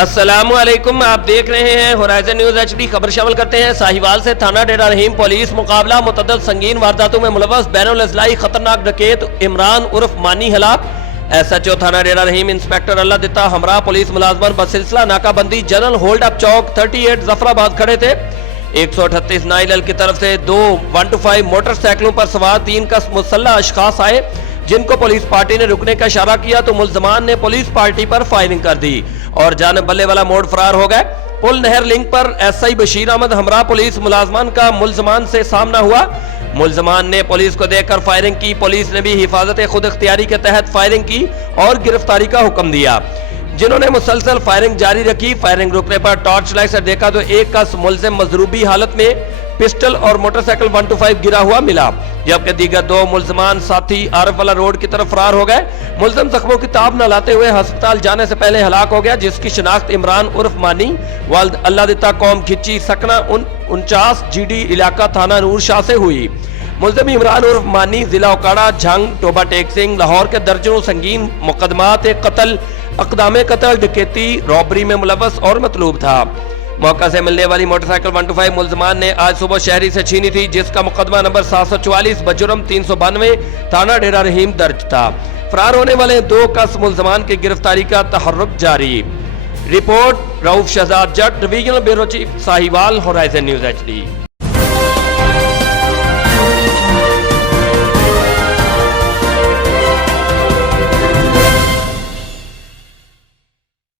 السلام علیکم، آپ دیکھ رہے ہیں ہورائزن نیوز ایچ ڈی۔ خبر شامل کرتے ہیں ساہیوال سے۔ تھانہ ڈیرہ رحیم پولیس مقابلہ متعدد سنگین وارداتوں میں ملوث بین الاضلاعی خطرناک ڈکیت عمران عرف مانی ہلاک۔ ایس ایچ او تھانہ ڈیرہ رحیم انسپیکٹر اللہ دتا ہمراہ پولیس ملازمان بسلسلہ ناکہ بندی جنرل ہولڈ اپ چوک 38 ظفرآباد کھڑے تھے۔ 138 نائل کی طرف سے 2 125 موٹر سائیکلوں پر سوار 3 مسلح اشخاص آئے، جن کو پولیس پارٹی نے رکنے کا اشارہ کیا تو ملزمان نے پولیس پارٹی پر فائرنگ کر دی اور جانب بلے والا موڑ فرار ہو گئے۔ پل نہر لنک پر ایس آئی بشیر احمد ہمراہ پولیس ملازمان کا ملزمان سے سامنا ہوا۔ ملزمان نے پولیس کو دیکھ کر فائرنگ کی۔ پولیس نے بھی حفاظت خود اختیاری کے تحت فائرنگ کی اور گرفتاری کا حکم دیا، جنہوں نے مسلسل فائرنگ جاری رکھی۔ فائرنگ رکنے پر ٹارچ لائٹ سے دیکھا تو ایک کا ملزم مضروبی حالت میں پسٹل اور موٹر سائیکل 125 گرا ہوا ملا، جبکہ دیگر 2 ملزمان ساتھی عارف والا روڈ کی طرف فرار ہو گئے۔ ملزم زخموں کی تاب نہ لاتے ہوئے ہسپتال جانے سے پہلے ہلاک ہو گیا، جس کی شناخت عمران عرف مانی والد اللہ دتا قوم کھچی سکنہ 49 جی ڈی علاقہ تھانہ نور شاہ سے ہوئی۔ ملزم عمران عرف مانی ضلع اوکاڑا، جھنگ، ٹوبہ ٹیک سنگھ، لاہور کے درجنوں سنگین مقدمات قتل، اقدام قتل، ڈکیتی، رابری میں ملوث اور مطلوب تھا۔ موقع سے ملنے والی موٹر سائیکل 125 ملزمان نے آج صبح شہری سے چھینی تھی، جس کا مقدمہ نمبر 744 بجرم 392 تھانہ ڈیرہ رحیم درج تھا۔ فرار ہونے والے 2 ملزمان کی گرفتاری کا تحرک جاری۔ Report Rauf Shahzad Jat, divisional bureau chief Sahiwal, Horizon News HD D.